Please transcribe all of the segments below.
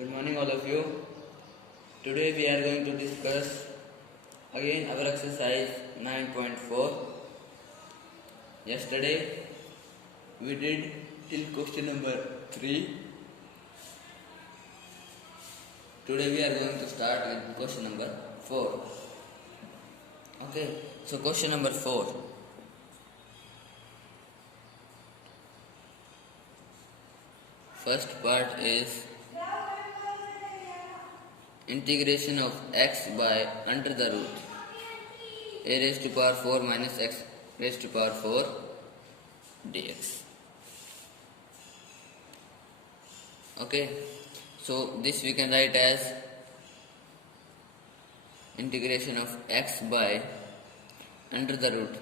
Good morning, all of you. Today we are going to discuss again our exercise 9.4. Yesterday we did till question number 3. Today we are going to start with question number 4. Okay, so question number 4. First part is integration of x by under the root a raised to power 4 minus x raised to power 4 dx. Okay, so this we can write as integration of x by under the root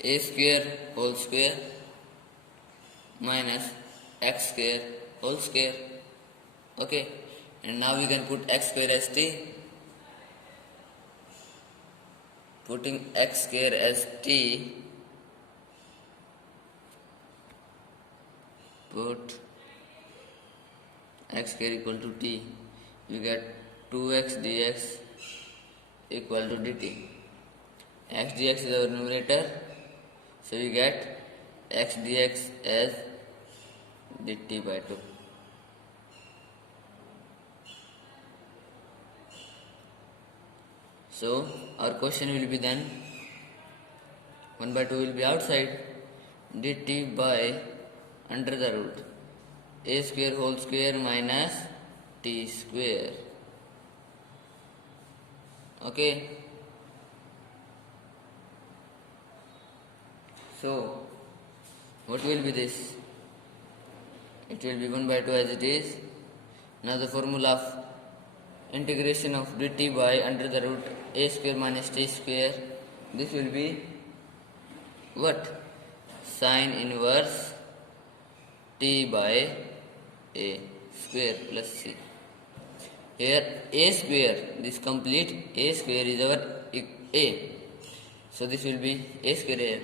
a square whole square minus x square whole square. Okay, and now we can put x square as t. Putting x square as t, put x square equal to t, you get 2x dx equal to dt. X dx is our numerator, so you get x dx as dt by 2. So our question will be then 1 by 2 will be outside, dt by under the root a square whole square minus t square. Okay, so what will be this? It will be 1 by 2 as it is. Now the formula of integration of dt by under the root a square minus t square, this will be what? Sine inverse t by a square plus c. Here a square, this complete a square is our a, so this will be a square here.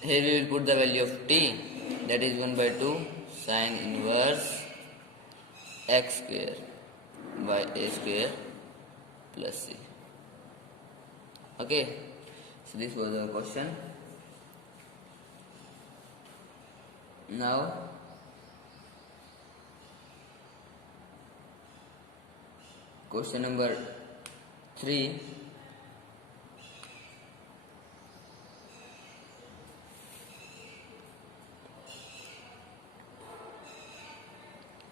Here we will put the value of t, that is 1 by 2 sine inverse x square by a square plus c. Okay, so this was our question. Now question number 3.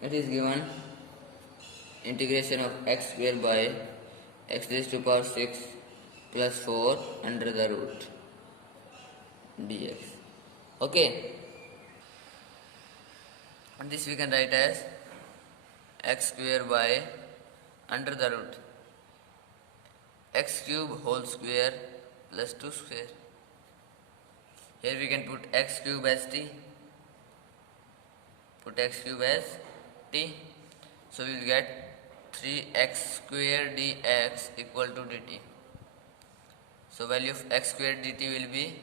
It is given integration of x square by x raised to power 6 plus 4 under the root dx. Okay, and this we can write as x square by under the root x cube whole square plus 2 square. Here we can put x cube as t. Put x cube as t. So we will get 3x square dx equal to dt. So value of x square dt will be,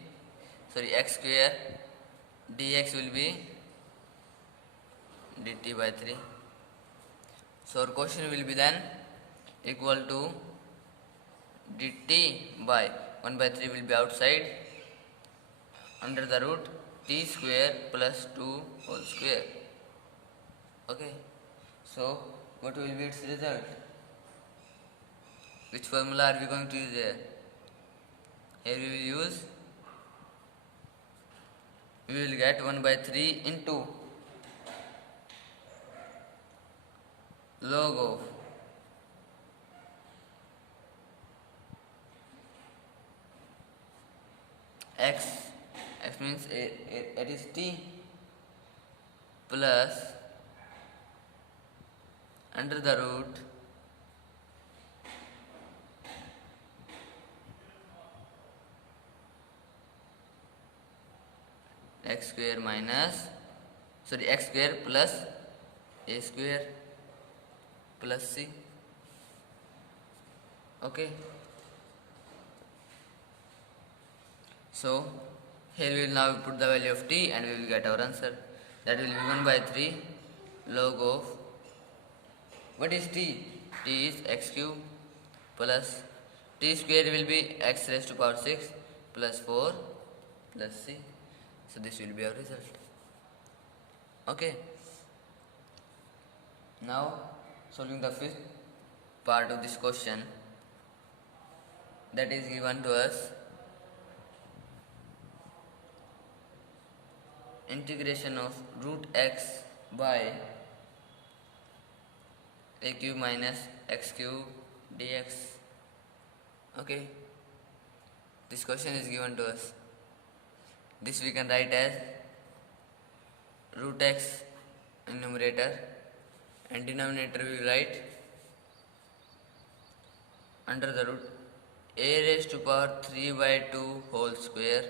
x square dx will be dt by 3. So our question will be then equal to dt by 1 by 3 will be outside, under the root t square plus 2 whole square. Okay, so what will be its result? Which formula are we going to use here? Here we will get 1 by 3 into log of x means it is t, plus under the root x square minus x square plus a square plus c. Okay, so here we will now put the value of t and we will get our answer. That will be 1 by 3 log of What is t? T is x cube plus t square will be x raised to power 6 plus 4 plus c. So this will be our result. Okay. Now solving the fifth part of this question, that is given to us integration of root x by a cube minus x cube dx. Okay, this question is given to us. This we can write as root x in numerator, and denominator we write under the root a raised to power 3 by 2 whole square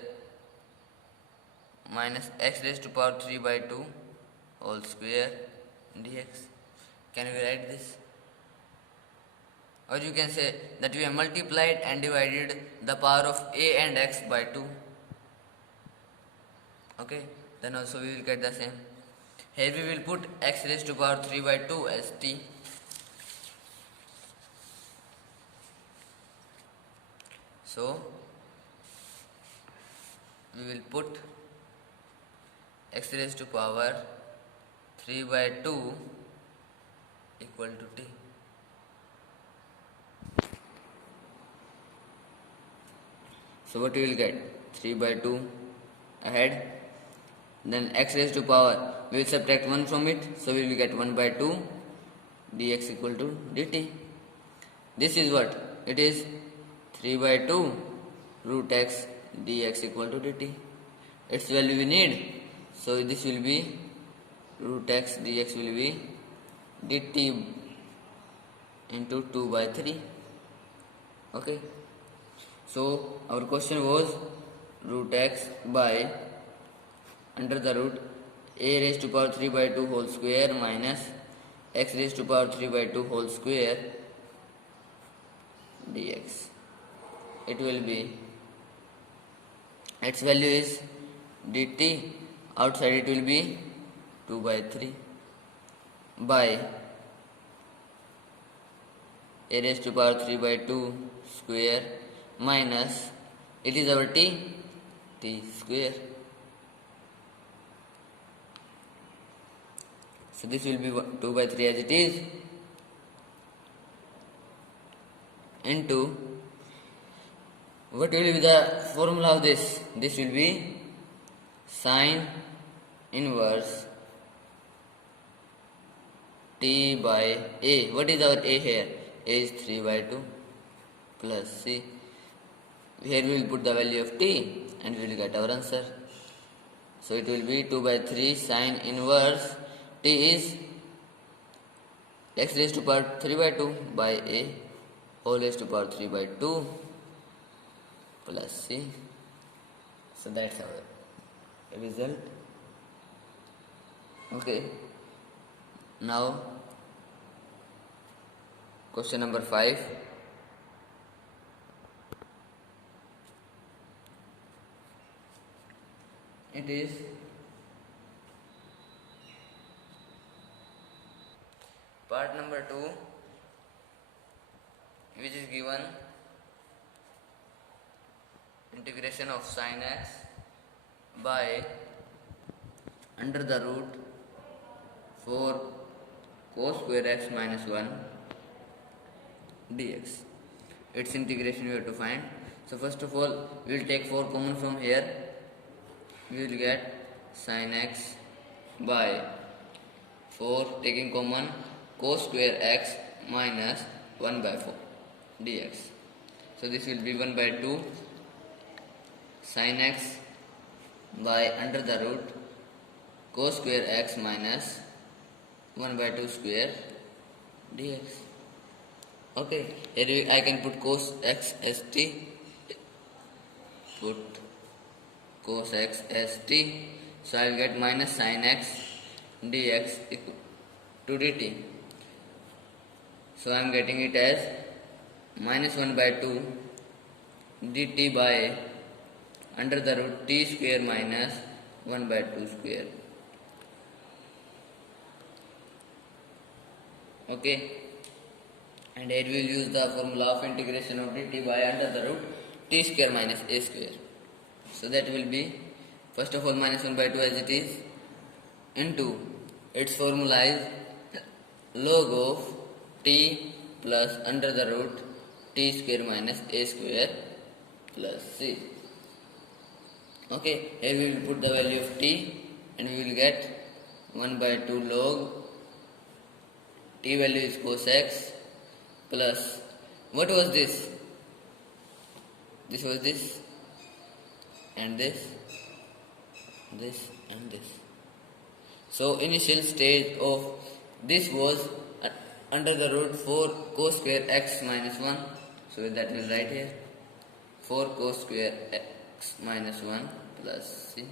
minus x raised to power 3 by 2 whole square dx. Can we write this? Or you can say that we have multiplied and divided the power of a and x by 2. Okay, then also we will get the same. Here we will put x raised to power 3 by 2 as t. So we will put x raised to power 3 by 2 equal to t. So what we will get? 3 by 2 ahead. Then x raised to power, we will subtract 1 from it. So we will get 1 by 2 dx equal to dt. This is what? It is 3 by 2 root x dx equal to dt. Its value we need. So this will be root x dx will be dt into 2 by 3. Okay. So our question was root x by under the root a raised to power 3 by 2 whole square minus x raised to power 3 by 2 whole square dx. It will be, its value is dt, outside it will be 2 by 3 by a raised to power 3 by 2 square minus, it is our t square. So this will be 2 by 3 as it is into, what will be the formula of this? This will be sine inverse t by a. What is our a here? A is 3 by 2 plus c. Here we will put the value of t and we will get our answer. So it will be 2 by 3 sine inverse t is x raised to power 3 by 2 by a whole raised to power 3 by 2 plus c. So that's our result. Okay. Now question number 5. It is part number 2, which is given integration of sin x by under the root 4 cos square x minus 1 dx. Its integration we have to find. So first of all, we will take 4 common from here. We will get sin x by 4 taking common cos square x minus 1 by 4 dx. So this will be 1 by 2 sin x by under the root cos square x minus 1 by 2 square dx. Okay, here I can put cos x as t, put cos x as t, so I will get minus sin x dx equal to dt. So I am getting it as minus 1 by 2 dt by under the root t square minus 1 by 2 square. Okay. And here we will use the formula of integration of dt by under the root t square minus a square. So that will be, first of all, minus 1 by 2 as it is, into its formula is log of t plus under the root t square minus a square plus c. Okay, here we will put the value of t and we will get 1 by 2 log t value is cos x plus, what was this? This was this and this and this. So initial stage of this was under the root 4 cos square x minus 1. So that will write here 4 cos square x minus 1 plus c.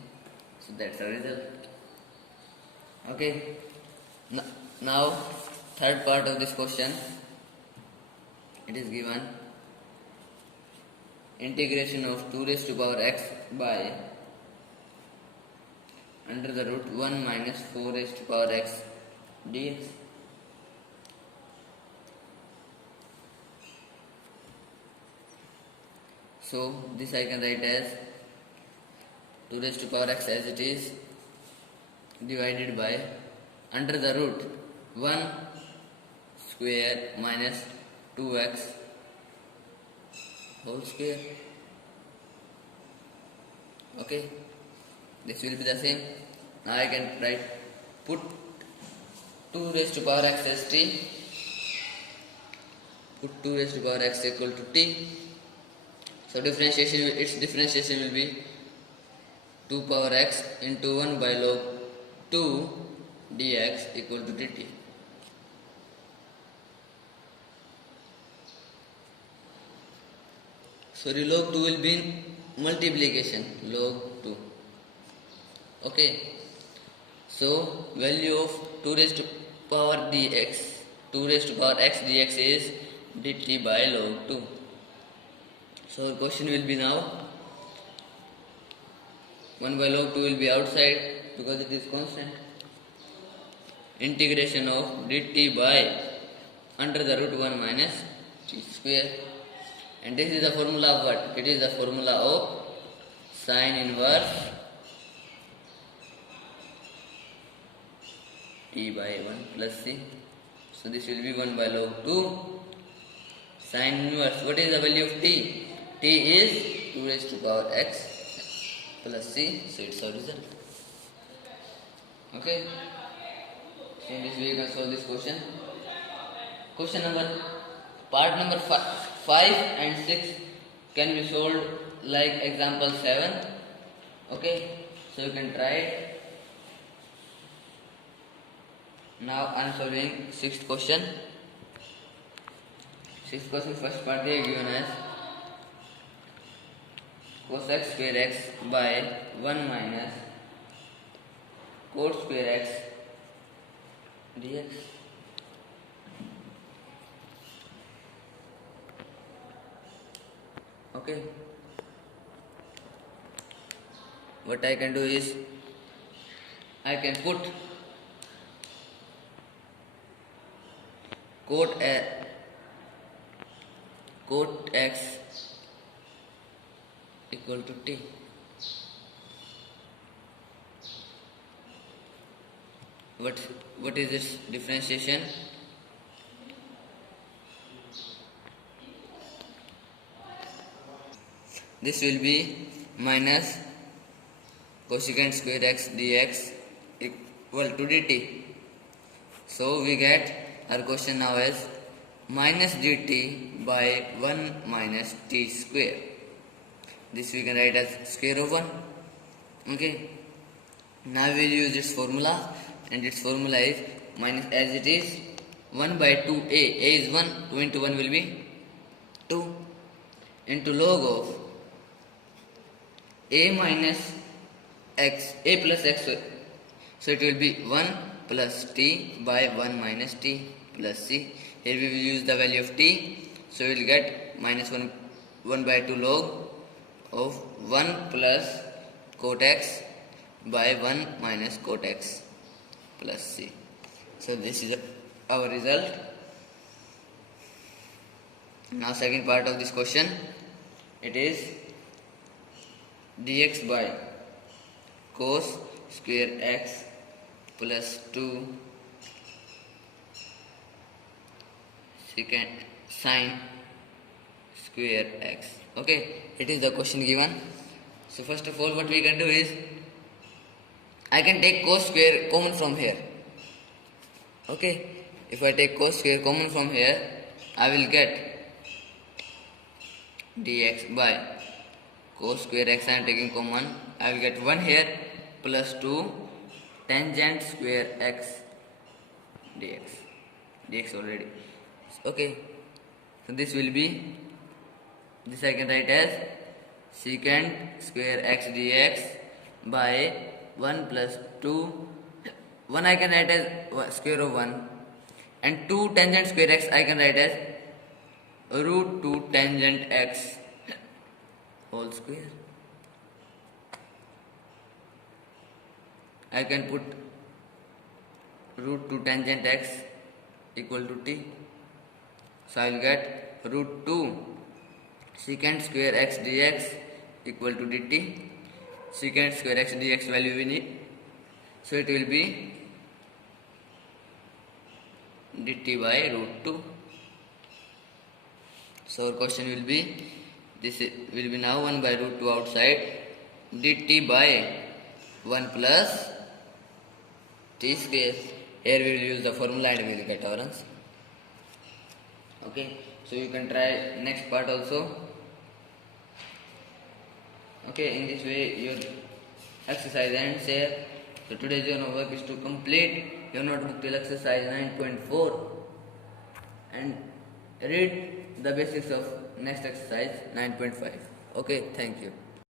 So that's the result. Okay. Now third part of this question, it is given integration of 2 raised to power x by under the root 1 minus 4 raised to power x dx. So this I can write as 2 raised to power x as it is divided by under the root 1 square minus 2x whole square. Okay, this will be the same. Now I can write, put 2 raised to power x as t, put 2 raised to power x equal to t. So its differentiation will be 2 power x into 1 by log 2 dx equal to dt. Sorry, log 2 will be in multiplication, log 2. Okay, so value of 2 raised to power dx, 2 raised to power x dx is dt by log 2. So our question will be now 1 by log 2 will be outside because it is constant. Integration of dt by under the root 1 minus t square. And this is the formula of what? It is the formula of sine inverse t by 1 plus c. So this will be 1 by log 2 sine inverse. What is the value of t? T is 2 raised to power x plus c. So it's our result. Okay. So in this way you can solve this question. Question number, part number 5 and 6 can be solved like example 7. Okay, so you can try it. Now I am solving 6th question. 6th question, first part they are given as cos x square x by 1 minus cot square x dx. Okay, what I can do is I can put cot x equal to t. What is its differentiation? This will be minus cosecant square x dx equal to dt. So we get our question now as minus dt by 1 minus t square. This we can write as square of 1. Okay. Now we will use its formula, and its formula is minus, as it is 1 by 2a. A is 1, 2 into 1 will be 2 into log of a minus x, a plus x. So it will be 1 plus t by 1 minus t plus c. Here we will use the value of t. So we will get minus 1 by 2 log of 1 plus cot x by 1 minus cot x plus c. So this is our result. Now second part of this question, it is dx by cos square x plus 2 secant sin square x. Okay, it is the question given. So first of all, what we can do is, I can take cos square common from here. Okay, if I take cos square common from here, I will get dx by cos square x I am taking common. I will get 1 here plus 2 tangent square x dx already. Okay, so this will be, this I can write as secant square x dx by 1 plus 2, 1 I can write as square of 1, and 2 tangent square x I can write as root 2 tangent x whole square. I can put root 2 tangent x equal to t. So I will get root 2 secant square x dx equal to dt. Secant square x dx value we need. So it will be dt by root 2. So our question will be, this will be now 1 by root 2 outside, dt by 1 plus t square. Here we will use the formula and we will get our answer. Okay, so you can try next part also. Okay, in this way your exercise ends here. So today's your homework is to complete your notebook till exercise 9.4 and read the basics of next exercise 9.5. Okay, thank you.